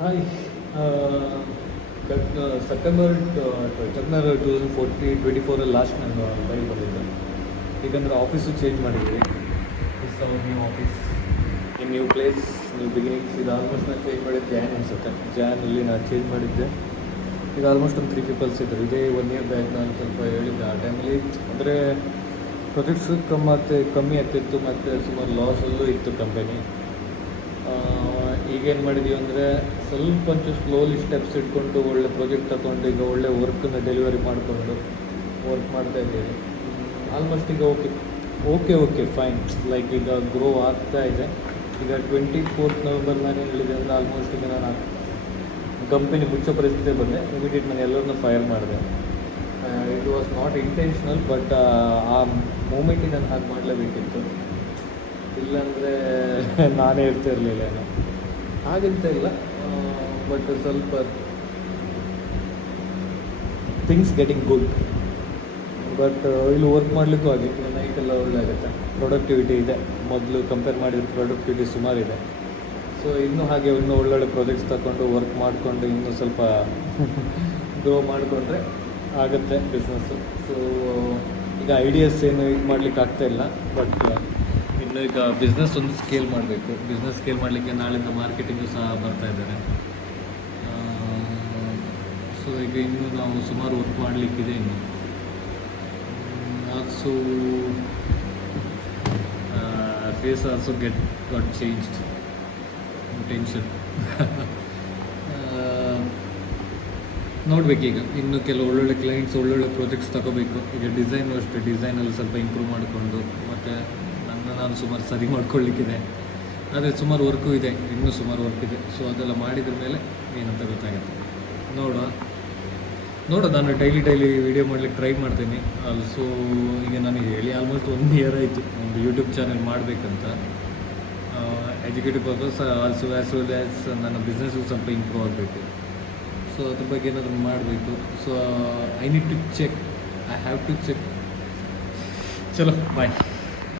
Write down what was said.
Hi. September 2024 last ನಾನು bike ಬಂದಿದ್ದೆ. ಯಾಕಂದರೆ ಆಫೀಸು ಚೇಂಜ್ ಮಾಡಿದ್ವಿ. It's our new office in new place, new beginnings. ಇದು ಆಲ್ಮೋಸ್ಟ್ ನಾನು ಚೇಂಜ್ ಮಾಡಿದ್ದು ಜಾನ್ ಅನಿಸುತ್ತೆ. ಜಾನಲ್ಲಿ ನಾನು ಚೇಂಜ್ ಮಾಡಿದ್ದೆ. ಈಗ ಆಲ್ಮೋಸ್ಟ್ ಒಂದು 3 ಪೀಪಲ್ಸ್ ಇದ್ದರು. ಇದೇ 1 ಇಯರ್ ಬ್ಯಾಕ್ ನಾನು ಸ್ವಲ್ಪ ಹೇಳಿದ್ದೆ. ಆ ಟೈಮಲ್ಲಿ ಅಂದರೆ ಪ್ರೊಜೆಕ್ಟ್ಸು ಕಮ್ಮಿ ಆಗ್ತಿತ್ತು ಮತ್ತು ಸುಮಾರು ಲಾಸಲ್ಲೂ ಇತ್ತು ಕಂಪೆನಿ. ಈಗೇನು ಮಾಡಿದ್ದೀವಿ ಅಂದರೆ ಸ್ವಲ್ಪ ಒಂಚೂರು ಸ್ಲೋಲಿ ಸ್ಟೆಪ್ಸ್ ಇಟ್ಕೊಂಡು ಒಳ್ಳೆ ಪ್ರಾಜೆಕ್ಟ್ ತಗೊಂಡು ಈಗ ಒಳ್ಳೆ ವರ್ಕನ್ನು ಡೆಲಿವರಿ ಮಾಡಿಕೊಂಡು ವರ್ಕ್ ಮಾಡ್ತಾಯಿದ್ದೀವಿ. ಆಲ್ಮೋಸ್ಟ್ ಈಗ ಓಕೆ ಫೈನ್. ಲೈಕ್ ಈಗ ಗ್ರೋ ಆಗ್ತಾ ಇದೆ. ಈಗ 24 ನವೆಂಬರ್ ನಾನು ಹೇಳಿದೆ ಅಂದರೆ ಆಲ್ಮೋಸ್ಟ್ ಈಗ ನಾನು ಕಂಪನಿ ಮುಚ್ಚೋ ಪರಿಸ್ಥಿತಿ ಬಂದೆ. ಇಮಿಡಿಯೇಟ್ ನಾನು ಎಲ್ಲರನ್ನೂ ಫೈರ್ ಮಾಡಿದೆ. It was not intentional, but ಆ ಮೂಮೆಂಟಿಗೆ ನಾನು ಹಾಗೆ ಮಾಡಲೇಬೇಕಿತ್ತು. ಇಲ್ಲಾಂದರೆ ನಾನೇ ಇರ್ತಿರಲಿಲ್ಲ ಏನೋ. ಹಾಗಂತ ಇಲ್ಲ, ಬಟ್ ಸ್ವಲ್ಪ ಥಿಂಗ್ಸ್ ಗೆಟಿಂಗ್ ಗುಡ್. ಬಟ್ ಇಲ್ಲಿ ವರ್ಕ್ ಮಾಡಲಿಕ್ಕೂ ಆಗಿ ನೈಟೆಲ್ಲ ಒಳ್ಳೆ ಆಗುತ್ತೆ. ಪ್ರೊಡಕ್ಟಿವಿಟಿ ಇದೆ, ಮೊದಲು ಕಂಪೇರ್ ಮಾಡಿದ ಪ್ರೊಡಕ್ಟಿವಿಟಿ ಸುಮಾರಿದೆ. ಸೊ ಇನ್ನೂ ಹಾಗೆ ಇನ್ನೂ ಒಳ್ಳೊಳ್ಳೆ ಪ್ರಾಜೆಕ್ಟ್ಸ್ ತಗೊಂಡು ವರ್ಕ್ ಮಾಡಿಕೊಂಡು ಇನ್ನೂ ಸ್ವಲ್ಪ ಗ್ರೋ ಮಾಡಿಕೊಂಡ್ರೆ ಆಗುತ್ತೆ ಬಿಸ್ನೆಸ್ಸು. ಸೊ ಈಗ ಐಡಿಯಾಸ್ ಏನು ಇದು ಮಾಡಲಿಕ್ಕೆ ಆಗ್ತಾಯಿಲ್ಲ, ಬಟ್ ಇನ್ನು ಈಗ ಬಿಸ್ನೆಸ್ ಒಂದು ಸ್ಕೇಲ್ ಮಾಡಬೇಕು. ಬಿಸ್ನೆಸ್ ಸ್ಕೇಲ್ ಮಾಡಲಿಕ್ಕೆ ನಾಳಿಂದ ಮಾರ್ಕೆಟಿಂಗು ಸಹ ಬರ್ತಾ ಇದ್ದಾರೆ. ಸೊ ಈಗ ಇನ್ನೂ ನಾವು ಸುಮಾರು ವರ್ಕ್ ಮಾಡಲಿಕ್ಕಿದೆ. ಇನ್ನು also face also got changed. Tension ನೋಡಬೇಕೀಗ ಇನ್ನು ಕೆಲವು ಒಳ್ಳೊಳ್ಳೆ ಕ್ಲೈಂಟ್ಸ್, ಒಳ್ಳೊಳ್ಳೆ ಪ್ರಾಜೆಕ್ಟ್ಸ್ ತಗೋಬೇಕು. ಈಗ ಡಿಸೈನು ಅಷ್ಟೇ, ಡಿಸೈನಲ್ಲಿ ಸ್ವಲ್ಪ ಇಂಪ್ರೂವ್ ಮಾಡಿಕೊಂಡು ಮತ್ತು ನಾನು ಸುಮಾರು ಸರಿ ಮಾಡ್ಕೊಳ್ಳಿಕ್ಕಿದೆ. ಆದರೆ ಸುಮಾರು ವರ್ಕು ಇದೆ, ಇನ್ನೂ ಸುಮಾರು ವರ್ಕ್ ಇದೆ. ಸೊ ಅದೆಲ್ಲ ಮಾಡಿದ್ರ ಮೇಲೆ ಏನಂತ ಗೊತ್ತಾಗುತ್ತೆ. ನೋಡು ನಾನು ಡೈಲಿ ವೀಡಿಯೋ ಮಾಡಲಿಕ್ಕೆ ಟ್ರೈ ಮಾಡ್ತೀನಿ. ಆಲ್ಸೋ ಈಗ ನನಗೆ ಹೇಳಿ ಆಲ್ಮೋಸ್ಟ್ 1 ಇಯರ್ ಆಯಿತು ಒಂದು ಯೂಟ್ಯೂಬ್ ಚಾನೆಲ್ ಮಾಡಬೇಕಂತ. Educative purpose also as well as ನನ್ನ ಬಿಸ್ನೆಸ್ಸು ಸ್ವಲ್ಪ ಇಂಪ್ರೂವ್ ಆಗಬೇಕು. ಸೊ ಅದ್ರ ಬಗ್ಗೆ ಏನಾದರೂ ಮಾಡಬೇಕು. So I have to check. ಚಲೋ ಬಾಯ್.